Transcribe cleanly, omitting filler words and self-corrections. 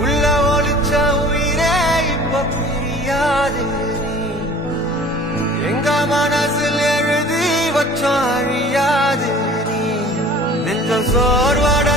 உள்ள ஒளிச்ச உயிரே இப்ப புரியாது எங்க மனசில் எழுதி வச்ச அழியாது நீ நெஞ்ச சோர்வட